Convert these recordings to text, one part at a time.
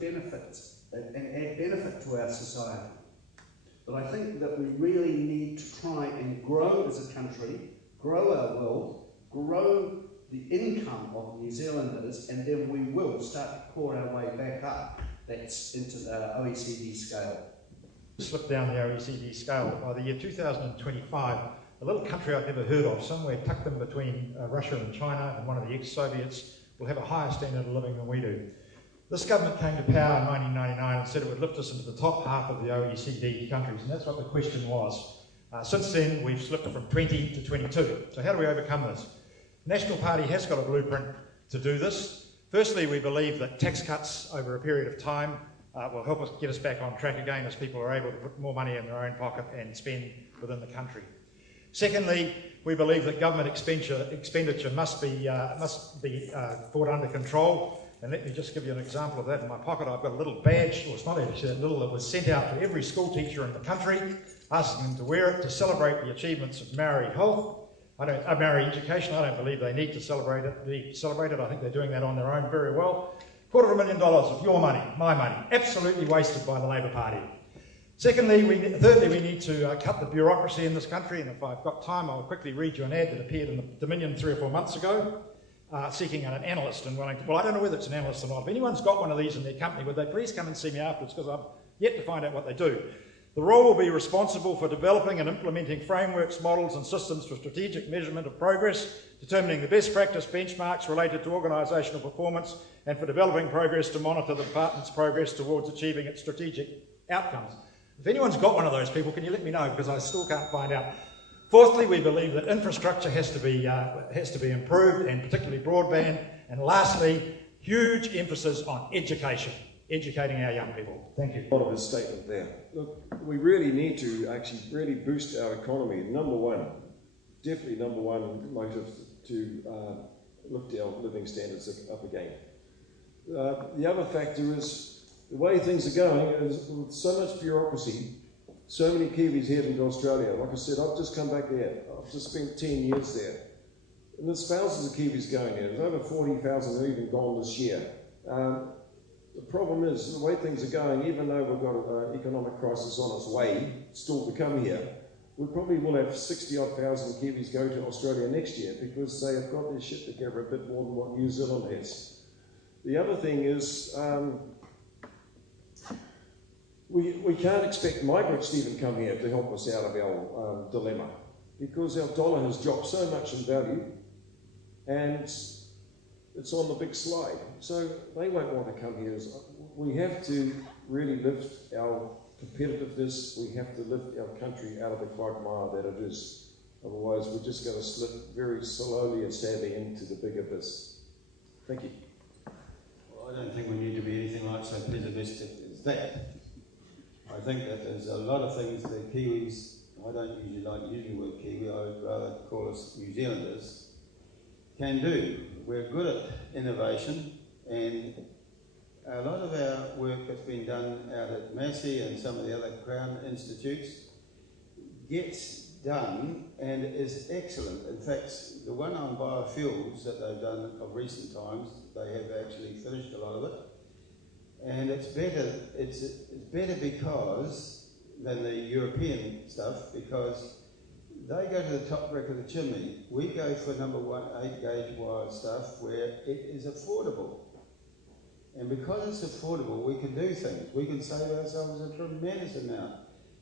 benefits and add benefit to our society. But I think that we really need to try and grow as a country, grow our wealth, grow the income of New Zealanders, and then we will start to pour our way back up. That's into the OECD scale. Slip down the OECD scale. By the year 2025, a little country I'd never heard of, somewhere tucked in between Russia and China and one of the ex-Soviets, will have a higher standard of living than we do. This government came to power in 1999 and said it would lift us into the top half of the OECD countries, and that's what the question was. Since then, we've slipped from 20 to 22. So how do we overcome this? The National Party has got a blueprint to do this. Firstly, we believe that tax cuts over a period of time will help us get us back on track again as people are able to put more money in their own pocket and spend within the country. Secondly, we believe that government expenditure must be brought under control. And let me just give you an example of that. In my pocket, I've got a little badge, or it's not actually that little, that was sent out to every school teacher in the country, asking them to wear it to celebrate the achievements of Maori health. Maori education. I don't believe they need to celebrate it. I think they're doing that on their own very well. $250,000 of your money, my money, absolutely wasted by the Labour Party. Thirdly, we need to cut the bureaucracy in this country, and if I've got time, I'll quickly read you an ad that appeared in the Dominion 3 or 4 months ago, seeking an analyst and willing to, well, I don't know whether it's an analyst or not. If anyone's got one of these in their company, would they please come and see me afterwards, because I've yet to find out what they do. The role will be responsible for developing and implementing frameworks, models and systems for strategic measurement of progress, determining the best practice benchmarks related to organisational performance, and for developing progress to monitor the department's progress towards achieving its strategic outcomes. If anyone's got one of those people, can you let me know, because I still can't find out. Fourthly, we believe that infrastructure has to be improved, and particularly broadband. And lastly, huge emphasis on education, educating our young people. Thank you. A lot of his statement there. Look, we really need to actually really boost our economy. Number one, definitely number one motive to lift our living standards up again. The other factor is the way things are going is with so much bureaucracy. So many Kiwis heading to Australia. Like I said, I've just come back there. I've just spent 10 years there. And there's thousands of Kiwis going there. There's over 40,000 who have even gone this year. The problem is, the way things are going, even though we've got an economic crisis on its way, still to come here, we probably will have 60-odd thousand Kiwis go to Australia next year because they have got their shit together a bit more than what New Zealand has. The other thing is, we can't expect migrants to even come here to help us out of our dilemma, because our dollar has dropped so much in value and it's on the big slide. So they won't want to come here. We have to really lift our competitiveness. We have to lift our country out of the quagmire that it is. Otherwise, we're just going to slip very slowly and sadly into the big abyss. Thank you. Well, I don't think we need to be anything like so pessimistic as that. I think that there's a lot of things that Kiwis, I don't usually like using the word Kiwi, I would rather call us New Zealanders, can do. We're good at innovation, and a lot of our work that's been done out at Massey and some of the other Crown institutes gets done and is excellent. In fact, the one on biofuels that they've done of recent times, they have actually finished a lot of it. And it's better because than the European stuff, because they go to the top brick of the chimney. We go for number 1 8-gauge wire stuff where it is affordable. And because it's affordable, we can do things. We can save ourselves a tremendous amount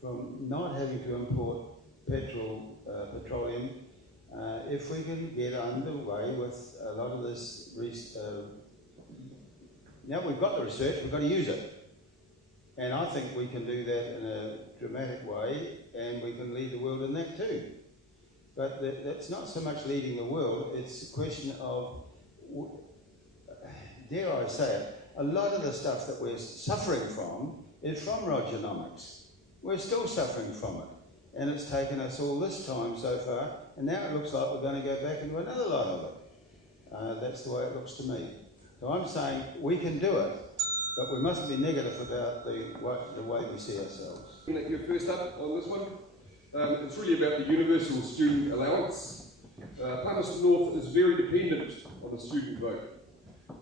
from not having to import petroleum if we can get underway with a lot of this. Now we've got the research, we've got to use it. And I think we can do that in a dramatic way, and we can lead the world in that too. But that's not so much leading the world, it's a question of, dare I say it, a lot of the stuff that we're suffering from is from Rogernomics. We're still suffering from it. And it's taken us all this time so far, and now it looks like we're going to go back into another lot of it. That's the way it looks to me. So I'm saying we can do it, but we mustn't be negative about the way we see ourselves. You're first up on this one. It's really about the universal student allowance. Palmerston North is very dependent on the student vote.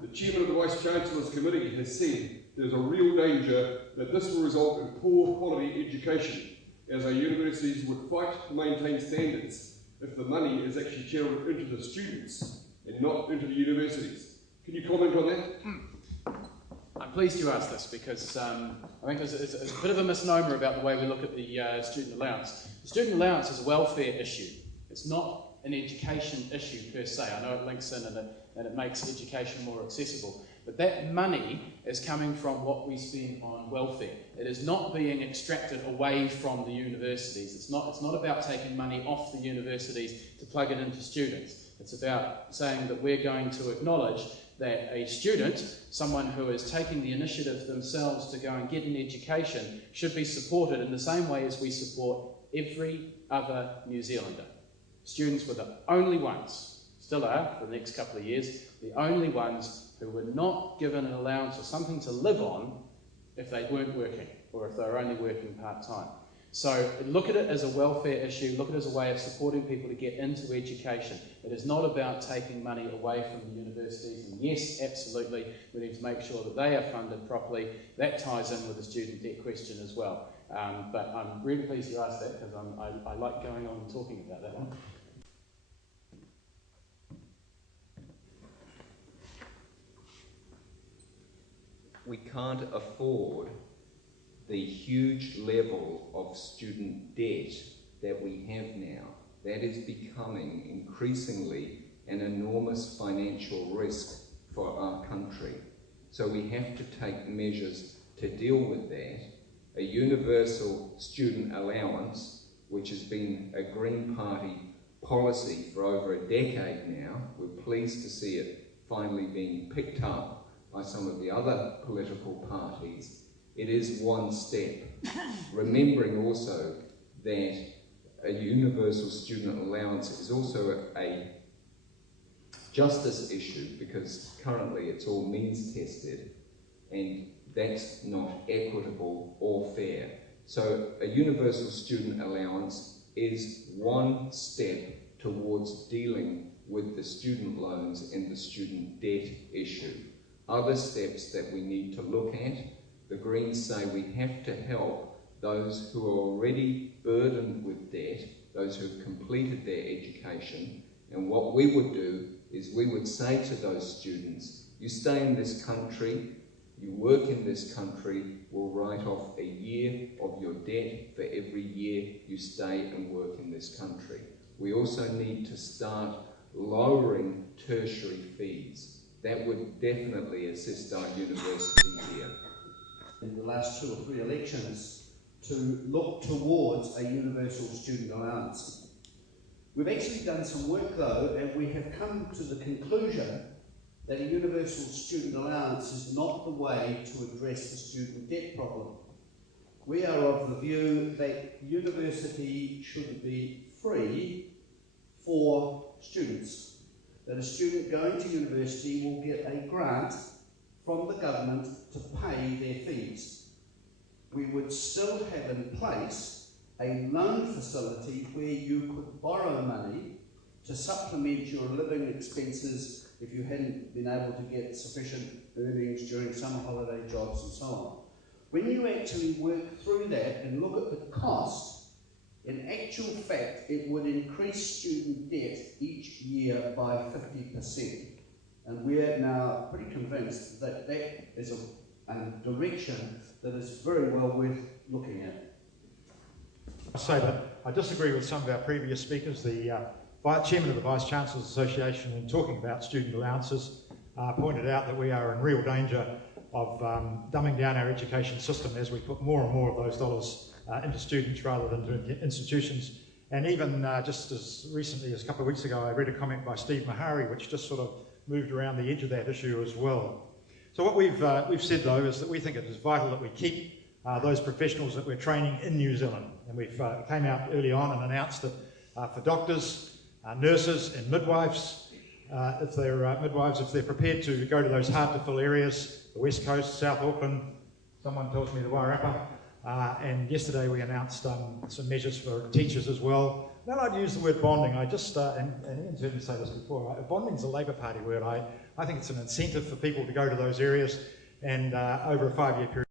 The chairman of the Vice Chancellor's Committee has said there's a real danger that this will result in poor quality education, as our universities would fight to maintain standards if the money is actually channeled into the students and not into the universities. Can you comment on that? I'm pleased you asked this because I think there's a bit of a misnomer about the way we look at the student allowance. The student allowance is a welfare issue. It's not an education issue per se. I know it links in and it makes education more accessible. But that money is coming from what we spend on welfare. It is not being extracted away from the universities. It's not about taking money off the universities to plug it into students. It's about saying that we're going to acknowledge that a student, someone who is taking the initiative themselves to go and get an education, should be supported in the same way as we support every other New Zealander. Students were the only ones, still are for the next couple of years, the only ones who were not given an allowance or something to live on if they weren't working or if they were only working part-time. So look at it as a welfare issue, look at it as a way of supporting people to get into education. It is not about taking money away from the universities, and yes, absolutely, we need to make sure that they are funded properly. That ties in with the student debt question as well. But I'm really pleased you asked that because I like going on and talking about that one. We can't afford the huge level of student debt that we have now. That is becoming increasingly an enormous financial risk for our country. So we have to take measures to deal with that. A universal student allowance, which has been a Green Party policy for over a decade now, we're pleased to see it finally being picked up by some of the other political parties. It is one step. Remembering also that a universal student allowance is also a justice issue because currently it's all means tested and that's not equitable or fair. So a universal student allowance is one step towards dealing with the student loans and the student debt issue. Other steps that we need to look at, the Greens say we have to help those who are already burdened with debt, those who have completed their education, and what we would do is we would say to those students, you stay in this country, you work in this country, we'll write off a year of your debt for every year you stay and work in this country. We also need to start lowering tertiary fees. That would definitely assist our university here. In the last 2 or 3 elections, to look towards a universal student allowance. We've actually done some work though, and we have come to the conclusion that a universal student allowance is not the way to address the student debt problem. We are of the view that university should be free for students. That a student going to university will get a grant from the government to pay their fees. We would still have in place a loan facility where you could borrow money to supplement your living expenses if you hadn't been able to get sufficient earnings during summer holiday jobs and so on. When you actually work through that and look at the cost, in actual fact, it would increase student debt each year by 50%. And we're now pretty convinced that that is a direction that is very well worth looking at. I say that I disagree with some of our previous speakers. The chairman of the Vice Chancellors Association, in talking about student allowances, pointed out that we are in real danger of dumbing down our education system as we put more and more of those dollars into students rather than to institutions. And even just as recently as a couple of weeks ago, I read a comment by Steve Mahari, which just sort of moved around the edge of that issue as well. So what we've said though is that we think it is vital that we keep those professionals that we're training in New Zealand. And we've came out early on and announced that for doctors, nurses and midwives, if they're prepared to go to those hard to fill areas, the West Coast, South Auckland, someone tells me the Wairarapa, and yesterday we announced some measures for teachers as well. Then I'd use the word bonding. I just, and Ian's heard me say this before, bonding's a Labour Party word. I think it's an incentive for people to go to those areas and over a 5-year period